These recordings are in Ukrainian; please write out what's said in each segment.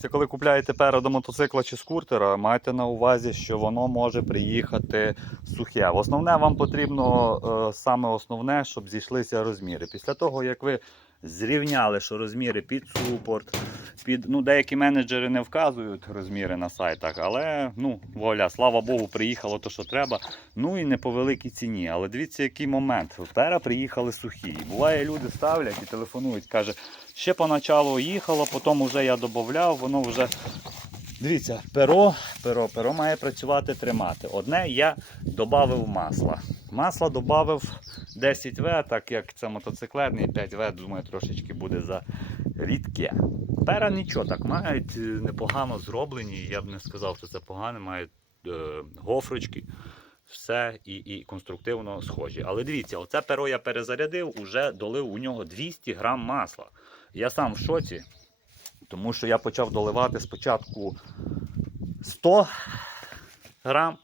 Дивіться, коли купляєте перо до мотоцикла чи скутера, майте на увазі, що воно може приїхати сухе. Основне вам потрібно е, саме основне, щоб зійшлися розміри. Після того, як ви зрівняли, що розміри під супорт, під ну, деякі менеджери не вказують розміри на сайтах, але ну, воля, слава Богу, приїхало то, що треба. Ну і не по великій ціні. Але дивіться, який момент. Пера приїхали сухі. Буває, люди ставлять і телефонують, каже, ще поначалу їхало, потім вже я додавав, воно вже. Дивіться, перо, перо, перо має працювати, тримати. Одне я додав масла. Масла додав 10В, так як це мотоциклетний 5В, думаю, трошечки буде за рідке. Пера нічого так, мають е, непогано зроблені. Я б не сказав, що це погано, мають е, гофрочки, все і, і конструктивно схожі. Але дивіться, оце перо я перезарядив, уже долив у нього 200 грам масла. Я сам в шоці, тому що я почав доливати спочатку 100 грам,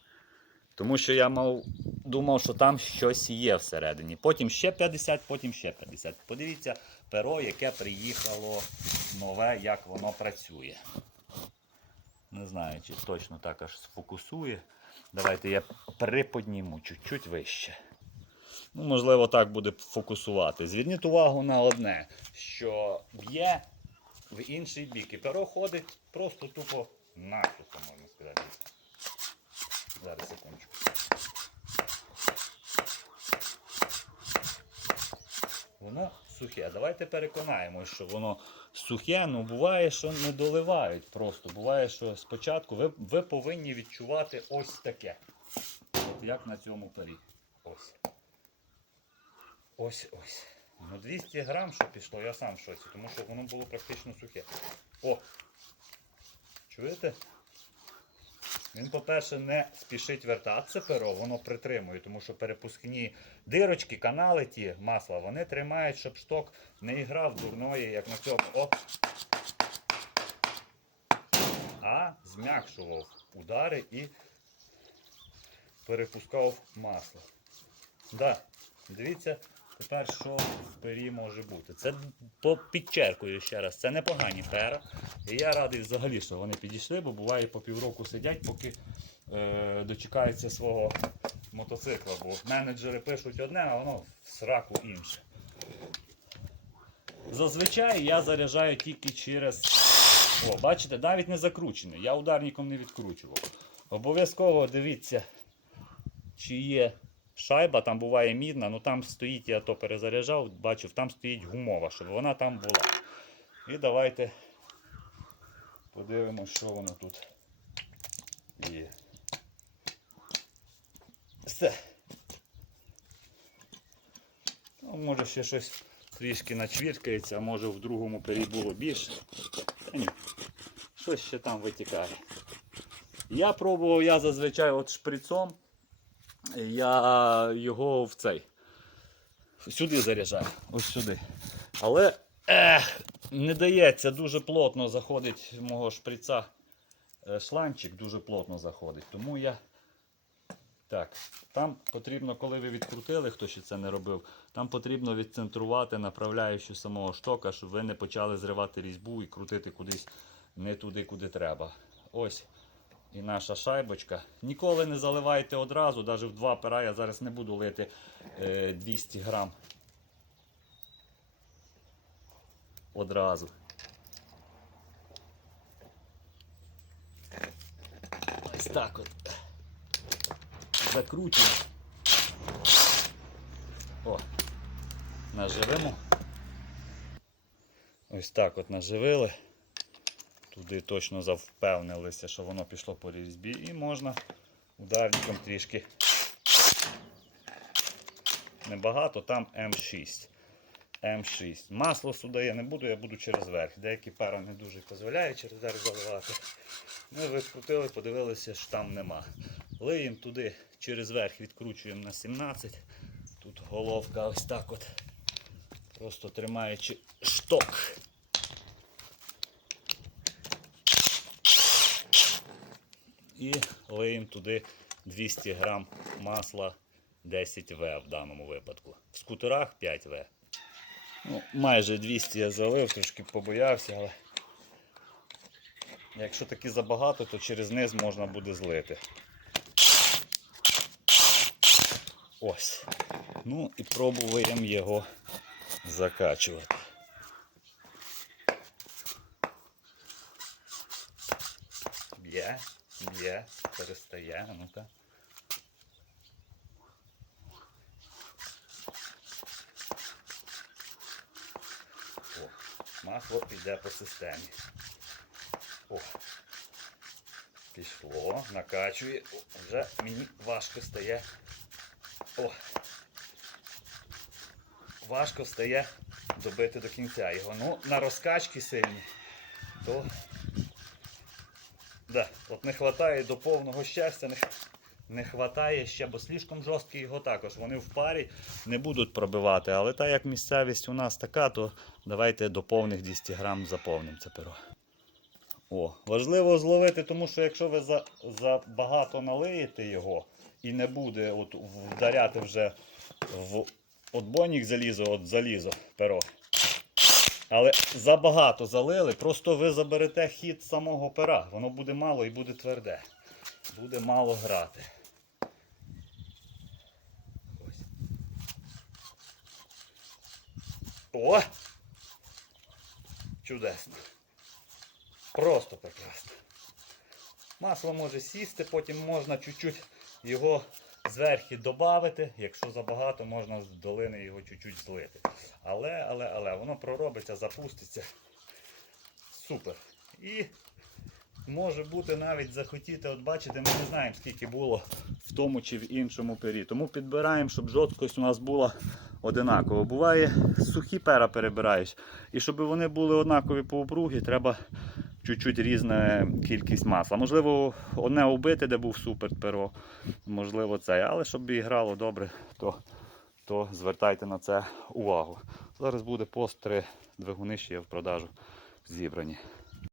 тому що я мав, думав, що там щось є всередині. Потім ще 50, потім ще 50. Подивіться перо, яке приїхало нове, як воно працює. Не знаю, чи точно так аж сфокусує. Давайте я приподніму чуть-чуть вище. Ну, можливо, так буде фокусувати. Зверніть увагу на одне, що б'є в інший бік. І перо ходить просто тупо насухо, можна сказати. Зараз секундочку. Воно сухе. Давайте переконаємось, що воно сухе, ну буває, що не доливають просто. Буває, що спочатку ви, ви повинні відчувати ось таке. От як на цьому пері. Ось. Ось ось. Ну 200 грам, що пішло, я сам шоці, тому що воно було практично сухе. О! Чуєте? Він, по-перше, не спішить вертатися перо, воно притримує, тому що перепускні дирочки, канали ті масла, вони тримають, щоб шток не грав дурної, як на цьому. О! А зм'якшував удари і перепускав масло. Да, дивіться, тепер що в пері може бути. Це підчеркую ще раз, це непогані пера. І я радий взагалі, що вони підійшли, бо буває по півроку сидять, поки е, дочекаються свого мотоцикла. Бо менеджери пишуть одне, а воно в сраку інше. Зазвичай я заряджаю тільки через. О, бачите, навіть не закручений. Я ударником не відкручував. Обов'язково дивіться, чи є шайба, там буває мідна, ну там стоїть, я то перезаряджав, бачив, там стоїть гумова, щоб вона там була. І давайте подивимося, що воно тут є. Все. Ну, може ще щось трішки начвіркається, а може в другому пері було більше. Та ні. Щось ще там витікає. Я пробував, я зазвичай от шприцом, я його в цей. Сюди заряджаю. Ось сюди. Але ех, не дається, дуже плотно заходить мого шприца е, шланчик, дуже плотно заходить. Тому я. Так, там потрібно, коли ви відкрутили, хто ще це не робив, там потрібно відцентрувати направляючу самого штока, щоб ви не почали зривати різьбу і крутити кудись не туди, куди треба. Ось і наша шайбочка. Ніколи не заливайте одразу, навіть в два пера я зараз не буду лити е, 200 грам. Одразу. Ось так от. Закручуємо. О, наживемо. Ось так от наживили. Туди точно завпевнилися, що воно пішло по різьбі і можна ударником трішки. Небагато, там М6. М6. Масло сюди я не буду, я буду через верх. Деякі пара не дуже дозволяють через верх заливати. Ми викрутили, подивилися, що там нема. Лиємо туди через верх, відкручуємо на 17. Тут головка ось так от. Просто тримаючи шток. І лиємо туди 200 грам масла 10В в даному випадку. В скутерах 5В. Ну, майже 200 я залив, трошки побоявся, але Якщо таки забагато, то через низ можна буде злити. Ось. Ну і пробуємо його закачувати. Б'є, б'є, перестає, ну-ка. О, масло йде по системі. О, пішло, накачує. О, вже мені важко стає. О, важко стає добити до кінця його. Ну, на розкачки сильні, то да, от не вистачає до повного щастя, не, не вистачає ще, бо слишком жорсткий його також. Вони в парі не будуть пробивати, але так як місцевість у нас така, то давайте до повних 200 грам заповнимо це перо. О, важливо зловити, тому що якщо ви за, за налиєте його і не буде от вдаряти вже в отбойник залізо, от залізо перо. Але забагато залили, просто ви заберете хід самого пера. Воно буде мало і буде тверде. Буде мало грати. Ось. О! Чудесно. Просто прекрасно. Масло може сісти, потім можна чуть-чуть його зверху додати. Якщо забагато, можна з долини його чуть-чуть злити. Але, але, але, воно проробиться, запуститься. Супер. І може бути навіть захотіти, от бачите, ми не знаємо, скільки було в тому чи в іншому пері. Тому підбираємо, щоб жорсткость у нас була одинакова. Буває, сухі пера перебираєш. І щоб вони були однакові по обругі, треба чуть-чуть різна кількість масла. Можливо, одне убити, де був супер перо, можливо, це. Але щоб і грало добре, то, то звертайте на це увагу. Зараз буде пост три двигуни ще в продажу зібрані.